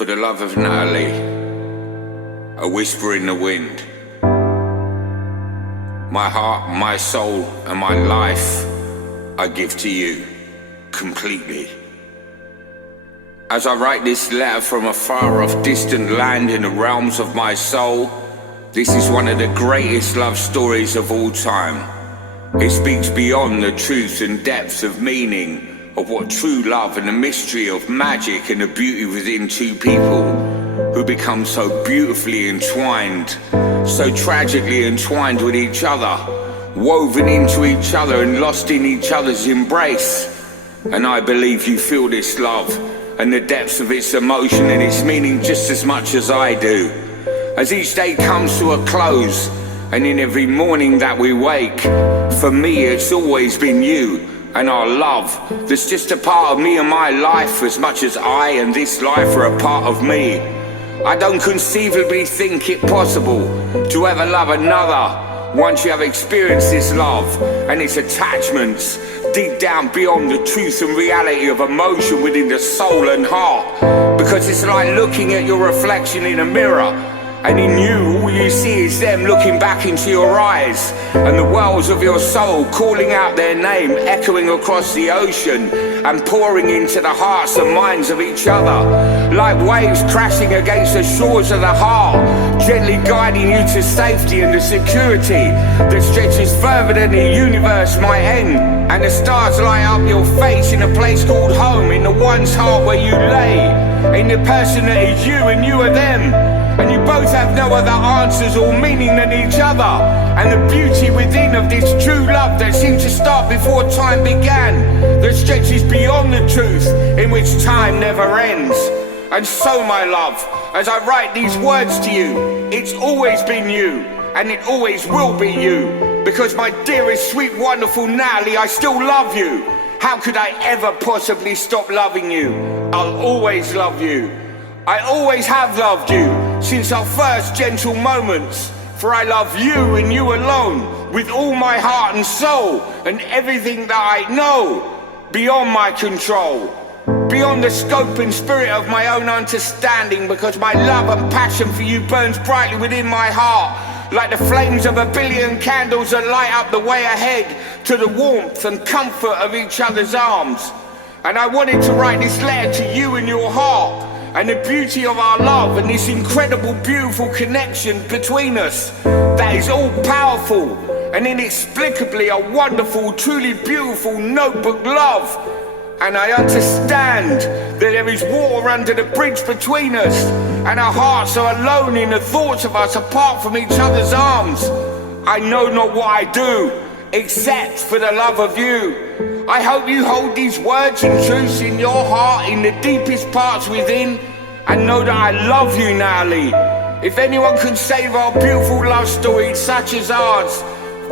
For the love of Natalie, a whisper in the wind. My heart, my soul, and my life I give to you completely. As I write this letter from a far off distant land in the realms of my soul, this is one of the greatest love stories of all time. It speaks beyond the truth and depth of meaning of what true love and the mystery of magic and the beauty within two people who become so beautifully entwined, so tragically entwined with each other, woven into each other and lost in each other's embrace. And I believe you feel this love and the depths of its emotion and its meaning just as much as I do. As each day comes to a close, and in every morning that we wake, for me it's always been you and our love that's just a part of me and my life as much as I and this life are a part of me. I don't conceivably think it possible to ever love another once you have experienced this love and its attachments deep down beyond the truth and reality of emotion within the soul and heart. Because it's like looking at your reflection in a mirror, and in you, all you see is them looking back into your eyes and the wells of your soul calling out their name, echoing across the ocean and pouring into the hearts and minds of each other. Like waves crashing against the shores of the heart, gently guiding you to safety and the security that stretches further than the universe might end. And the stars light up your face in a place called home, in the one's heart where you lay, in the person that is you and you are them. And you both have no other answers or meaning than each other. And the beauty within of this true love that seemed to start before time began, that stretches beyond the truth in which time never ends. And so my love, as I write these words to you, it's always been you, and it always will be you. Because my dearest, sweet, wonderful Natalie, I still love you. How could I ever possibly stop loving you? I'll always love you. I always have loved you since our first gentle moments. For I love you and you alone with all my heart and soul, and everything that I know beyond my control, beyond the scope and spirit of my own understanding. Because my love and passion for you burns brightly within my heart, like the flames of a billion candles that light up the way ahead to the warmth and comfort of each other's arms. And I wanted to write this letter to you in your heart, and the beauty of our love and this incredible, beautiful connection between us that is all powerful and inexplicably a wonderful, truly beautiful notebook love. And I understand that there is water under the bridge between us, and our hearts are alone in the thoughts of us apart from each other's arms. I know not what I do except for the love of you. I hope you hold these words and truths in your heart, in the deepest parts within, and know that I love you, Natalie. If anyone can save our beautiful love story such as ours,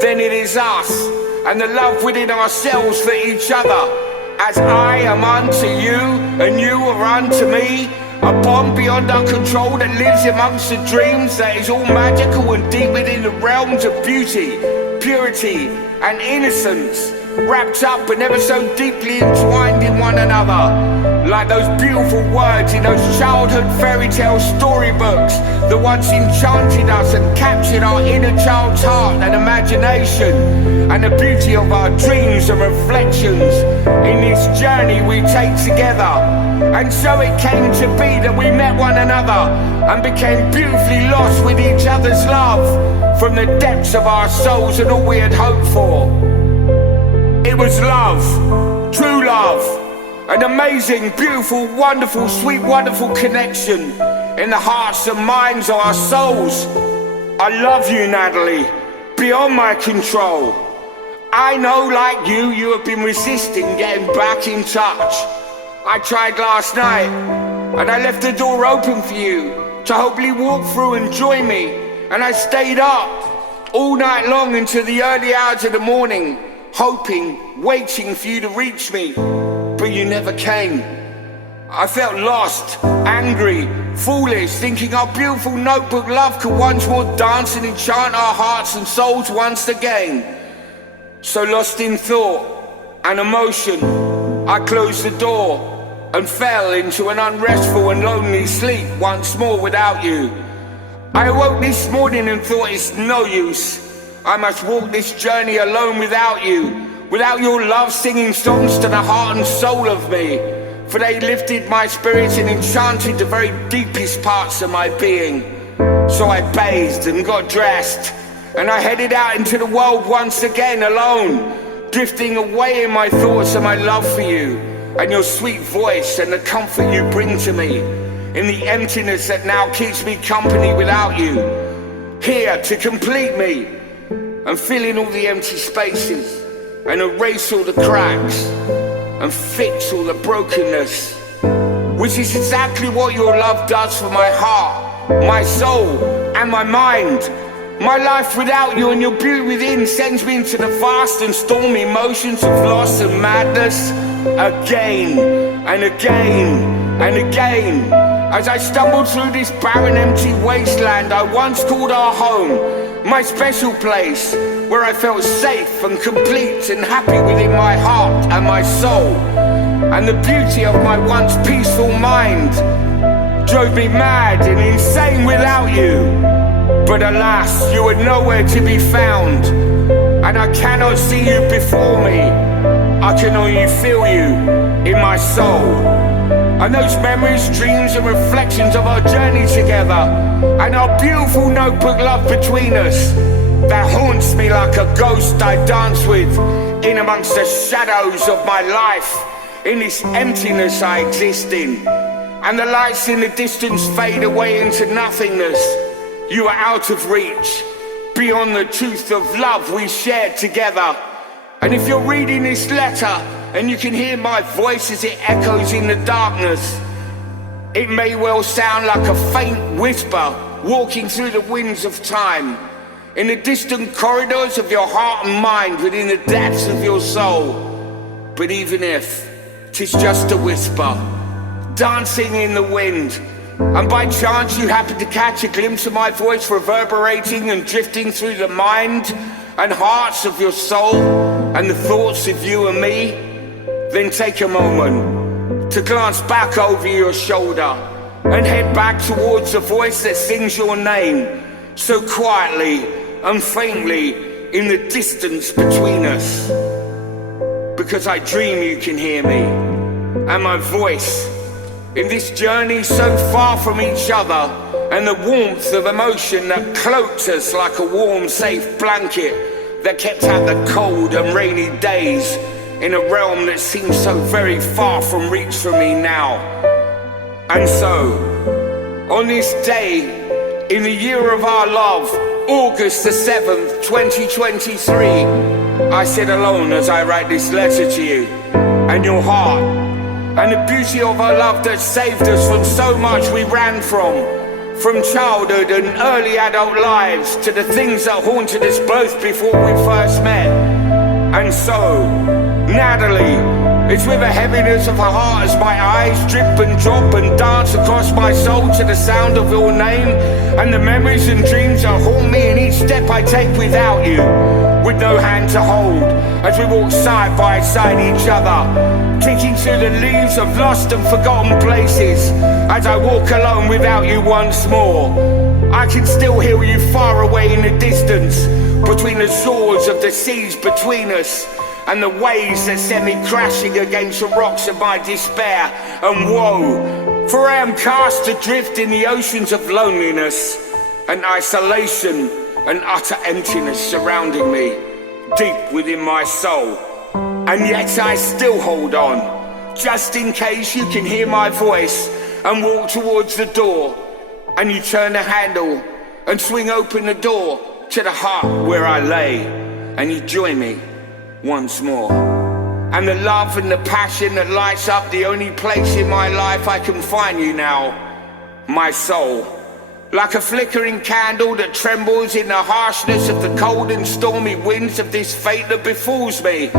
then it is us, and the love within ourselves for each other. As I am unto you, and you are unto me, a bond beyond our control that lives amongst the dreams that is all magical and deep within the realms of beauty, purity, and innocence, wrapped up and ever so deeply entwined in one another. Like those beautiful words in those childhood fairy tale storybooks that once enchanted us and captured our inner child's heart and imagination, and the beauty of our dreams and reflections in this journey we take together. And so it came to be that we met one another and became beautifully lost with each other's love from the depths of our souls and all we had hoped for. It was love, true love, an amazing, beautiful, wonderful, sweet, wonderful connection in the hearts and minds of our souls. I love you, Natalie, beyond my control. I know, like you have been resisting getting back in touch. I tried last night, and I left the door open for you to hopefully walk through and join me. And I stayed up all night long into the early hours of the morning, hoping, waiting for you to reach me, but you never came. I felt lost, angry, foolish, thinking our beautiful notebook love could once more dance and enchant our hearts and souls once again. So lost in thought and emotion, I closed the door and fell into an unrestful and lonely sleep once more without you. I awoke this morning and thought it's no use. I must walk this journey alone without you, without your love singing songs to the heart and soul of me, for they lifted my spirits and enchanted the very deepest parts of my being. So I bathed and got dressed, and I headed out into the world once again alone, drifting away in my thoughts of my love for you, and your sweet voice and the comfort you bring to me, in the emptiness that now keeps me company without you, here to complete me, and fill in all the empty spaces, and erase all the cracks, and fix all the brokenness, which is exactly what your love does for my heart, my soul, and my mind. My life without you and your beauty within sends me into the vast and stormy motions of loss and madness, again and again and again, as I stumble through this barren, empty wasteland I once called our home, my special place, where I felt safe and complete and happy within my heart and my soul, and the beauty of my once peaceful mind drove me mad and insane without you. But alas, you are nowhere to be found, and I cannot see you before me. I can only feel you in my soul. And those memories, dreams and reflections of our journey together, and our beautiful notebook love between us, that haunts me like a ghost I dance with in amongst the shadows of my life, in this emptiness I exist in. And the lights in the distance fade away into nothingness. You are out of reach, beyond the truth of love we shared together. And if you're reading this letter and you can hear my voice as it echoes in the darkness, it may well sound like a faint whisper walking through the winds of time, in the distant corridors of your heart and mind, within the depths of your soul. But even if 'tis just a whisper, dancing in the wind, and by chance you happen to catch a glimpse of my voice reverberating and drifting through the mind and hearts of your soul and the thoughts of you and me, then take a moment to glance back over your shoulder and head back towards the voice that sings your name so quietly and faintly in the distance between us. Because I dream you can hear me, and my voice in this journey so far from each other, and the warmth of emotion that cloaked us like a warm, safe blanket that kept out the cold and rainy days in a realm that seems so very far from reach for me now. And so, on this day, in the year of our love, August the 7th, 2023, I sit alone as I write this letter to you and your heart, and the beauty of our love that saved us from so much we ran from childhood and early adult lives to the things that haunted us both before we first met. And so, Natalie, it's with a heaviness of her heart as my eyes drip and drop and dance across my soul to the sound of your name, and the memories and dreams that haunt me in each step I take without you, with no hand to hold, as we walk side by side each other, ticking through the leaves of lost and forgotten places. As I walk alone without you once more, I can still hear you far away in the distance, between the shores of the seas between us, and the waves that send me crashing against the rocks of my despair and woe. For I am cast adrift in the oceans of loneliness and isolation and utter emptiness surrounding me, deep within my soul. And yet I still hold on, just in case you can hear my voice and walk towards the door, and you turn the handle and swing open the door to the heart where I lay, and you join me once more. And the love and the passion that lights up the only place in my life I can find you now, my soul. Like a flickering candle that trembles in the harshness of the cold and stormy winds of this fate that befalls me,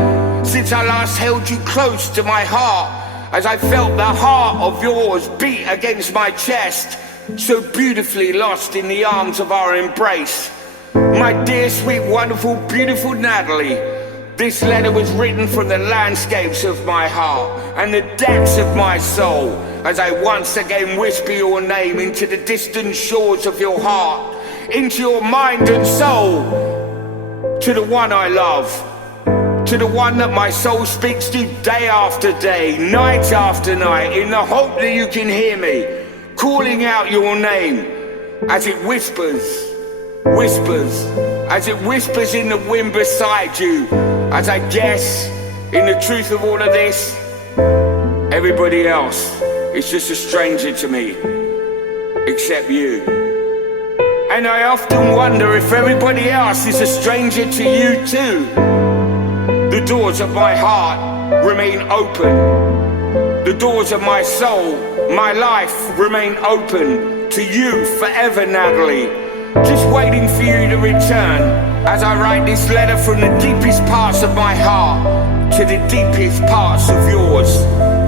since I last held you close to my heart, as I felt the heart of yours beat against my chest, so beautifully lost in the arms of our embrace. My dear, sweet, wonderful, beautiful Natalie, This letter was written from the landscapes of my heart and the depths of my soul, as I once again whisper your name into the distant shores of your heart, into your mind and soul, to the one I love, to the one that my soul speaks to day after day, night after night, in the hope that you can hear me, calling out your name as it whispers, as it whispers in the wind beside you, as I guess in the truth of all of this, everybody else is just a stranger to me, except you. And I often wonder if everybody else is a stranger to you too. The doors of my heart remain open. The doors of my soul, my life remain open to you forever, Natalie. Just waiting for you to return as I write this letter from the deepest parts of my heart to the deepest parts of yours.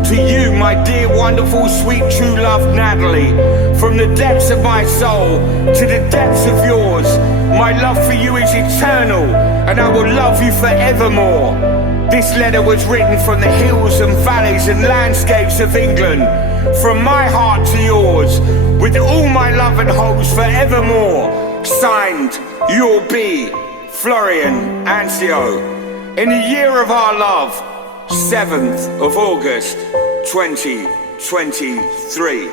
To you, my dear, wonderful, sweet, true love, Natalie. From the depths of my soul to the depths of yours, my love for you is eternal, and I will love you forevermore. This letter was written from the hills and valleys and landscapes of England, from my heart to yours, with all my love and hopes forevermore. Signed, your B, Florian Ancio. In the year of our love, 7th of August, 2023.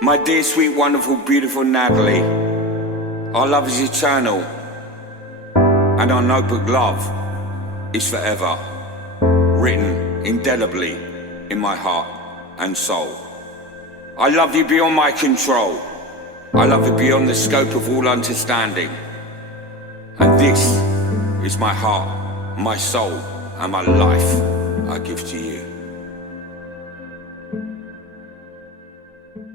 My dear, sweet, wonderful, beautiful Natalie, our love is eternal, and our notebook love is forever, written indelibly in my heart and soul. I love you beyond my control. I love you beyond the scope of all understanding. And this is my heart, my soul, and my life I give to you.